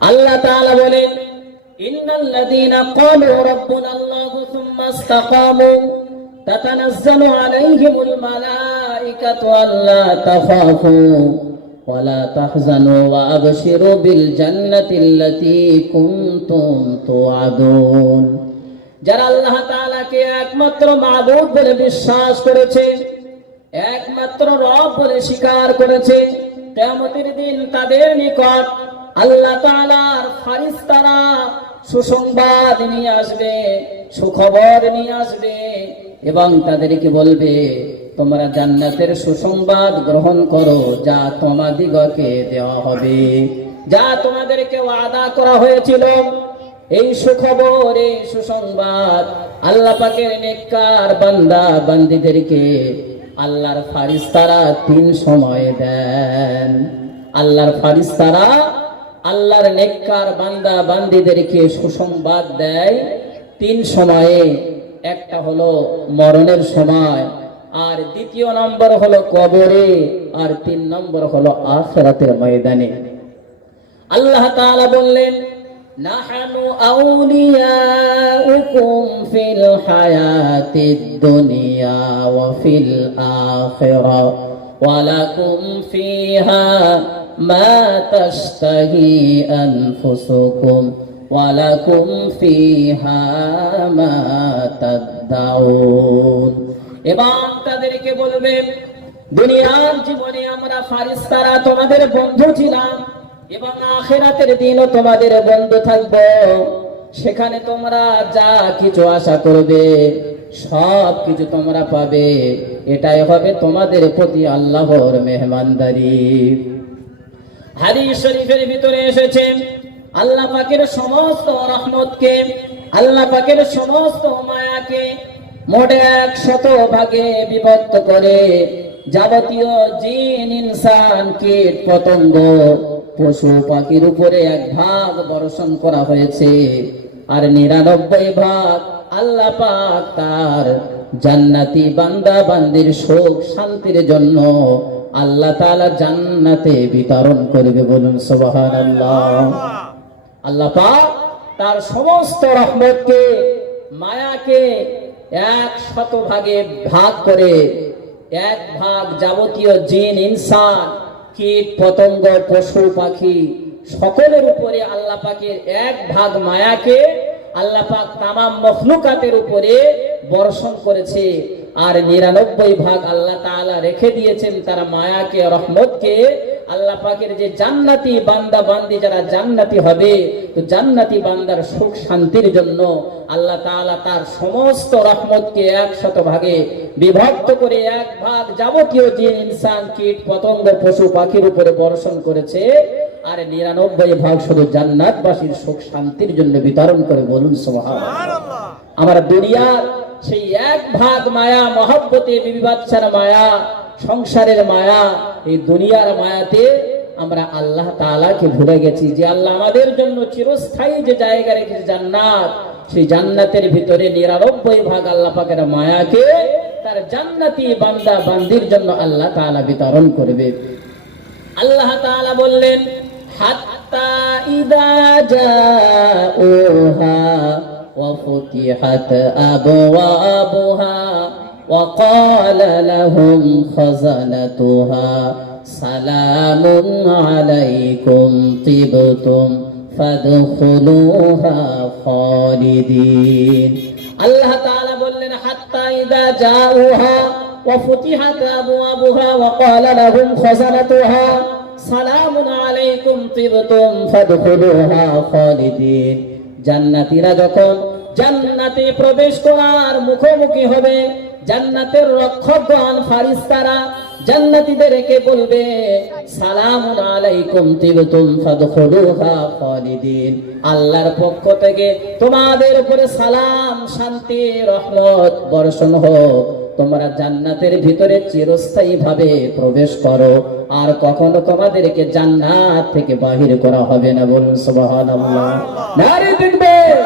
আল্লাহ তাআলা বলেন, ইন্নাল্লাযীনা ক্বালু রাব্বুনাল্লাহু সুম্মা ইসতাকামু তাতানাজ্জালু আলাইহিমুল মালাঈকাতু আল্লা তাখাফু ওয়া লা তাহজানু ওয়া আবশিরু বিল জান্নাতিল্লাতী কুনতুম তুআদুন। যারা আল্লাহ তাআলাকে একমাত্র মাবুদ বলে বিশ্বাস করেছে, একমাত্র রব বলে স্বীকার করেছে, কিয়ামতের দিন তাদের নিকট আল্লাহ তাআলার ফেরেশতারা সুসংবাদ নিয়ে আসবে, সুখবর নিয়ে আসবে এবং তাদেরকে বলবে, তোমরা জান্নাতের সুসংবাদ গ্রহণ করো, যা তোমাদিগকে দেওয়া হবে, যা তোমাদেরকে ওয়াদা করা হয়েছিল। এই সুখবর, এই সুসংবাদ আল্লাহ পাকের নেককার বান্দা বান্দীদেরকে আল্লাহর ফেরেশতারা 3 সময়ে দেন। আল্লাহর ফেরেশতারা আল্লাহর নেককার বান্দা বান্দীদেরকে সুসংবাদ দেয় 3 সময়ে। একটা হলো মরণের সময়, আর দ্বিতীয় নম্বর হলো কবরে, আর 3 নম্বর হলো আখিরাতের ময়দানে। আল্লাহ তাআলা বললেন, নাহনু আউলিয়াউকুম ফিল হায়াতিদ দুনিয়া ওয়া ফিল আখিরাহ ওয়া লাকুম ফিহা মা তাশতাহি আনফুসুকুম ওয়া লাকুম ফিহা মা তাদদাউন। এবং তাদেরকে বলবে, দুনিয়ার জীবনে আমরা ফেরেশতারা তোমাদের বন্ধু ছিলাম এবং আখিরাতের দিনও তোমাদের বন্ধু থাকবো। সেখানে তোমরা যা কিছু আশা করবে সব কিছু তোমরা পাবে। এটাই হবে তোমাদের প্রতি আল্লাহর মেহমানদারি। হাদিস শরীফের ভিতরে এসেছে, আল্লাহ পাকের সমস্ত রহমতকে, আল্লাহ পাকের সমস্ত মায়াকে মোট 100 ভাগে বিভক্ত করে যাবতীয় জিন, ইনসান, কীট পতঙ্গ, পশু পাখির উপরে 1 ভাগ বর্ষণ করা হয়েছে। আর 99 ভাগ আল্লাহ পাক তার জান্নাতি বান্দা বান্দির সুখ শান্তির জন্য আল্লাহ তাআলা জান্নাতে বিতরণ করবে। বলুন সুবহানাল্লাহ। আল্লাহ পাক তার সমস্ত রহমতকে, মায়াকে 100 ভাগে ভাগ করে 1 ভাগ যাবতীয় জিন, ইনসান, কীট পতঙ্গ, পশু পাখি সকলের উপরে আল্লাহ পাকের 1 ভাগ মায়াকে আল্লাহ পাক তামাম মখলুকাতের উপরে বর্ষণ করেছে। আর 99 ভাগ আল্লাহ তাআলা রেখে দিয়েছেন তার মায়াকে, রহমতকে। আল্লাহ পাকের যে জান্নাতি বান্দা বান্দি যারা জান্নাতি হবে, তো জান্নাতি বান্দার সুখ শান্তির জন্য আল্লাহ তাআলা তার সমস্ত রহমতকে 100 ভাগে বিভক্ত করে 1 ভাগ যাবতীয় জিন, ইনসান, কীট পতঙ্গ, পশু পাখির উপরে বর্ষণ করেছে। আর 99 ভাগ শুধু জান্নাতবাসীর সুখ শান্তির জন্য বিতরণ করে। বলুন সুবহানাল্লাহ। আমার দুনিয়ার সেই 1 ভাগ মায়া, মহব্বতে বিবি বাচ্চার মায়া, সংসারের মায়া, এই দুনিয়ার মায়াতে আমরা আল্লাহ তাআলাকে ভুলে গেছি। যে আল্লাহ আমাদের জন্য চিরস্থায়ী যে জায়গা রেখেছে জান্নাত, সেই জান্নাতের ভিতরে 99 ভাগ আল্লাহ পাকের মায়াকে তার জান্নাতি বান্দা বান্দির জন্য আল্লাহ তাআলা বিতরণ করবে। আল্লাহ তাআলা বললেন, হাত্তা ইদা জাউহা ওয়া ফুতিহাত আবওয়াবুহা ওয়া ক্বালা লাহুম খাযানাতুহা সালামুন আলাইকুম তিবতুম ফাদখুলুহা খালিদিন। আল্লাহ তাআলা বললেন, হাত্তা ইদা জাউহা ওয়া ফুতিহাত আবওয়াবুহা ওয়া ক্বালা লাহুম খাযানাতুহা সালামুন আলাইকুম তিবতুম ফাদখুলুহা খালিদিন। জান্নাতীরা যখন জান্নাতে প্রবেশ করার মুখোমুখি হবে, জান্নাতের রক্ষকগণ ফেরেশতারা জান্নাতীদেরকে বলবে, সালামুন আলাইকুম তিবতুম ফাদখুলুহা খালিদিন। আল্লাহর পক্ষ থেকে তোমাদের উপরে সালাম, শান্তি, রহমত বর্ষণ হোক। তোমরা জান্নাতের ভিতরে চিরস্থায়ী ভাবে প্রবেশ করো, আর কখনো তোমাদেরকে জান্নাত থেকে বাহির করা হবে না। বলুন সুবহানাল্লাহ। নারে তাকবীর।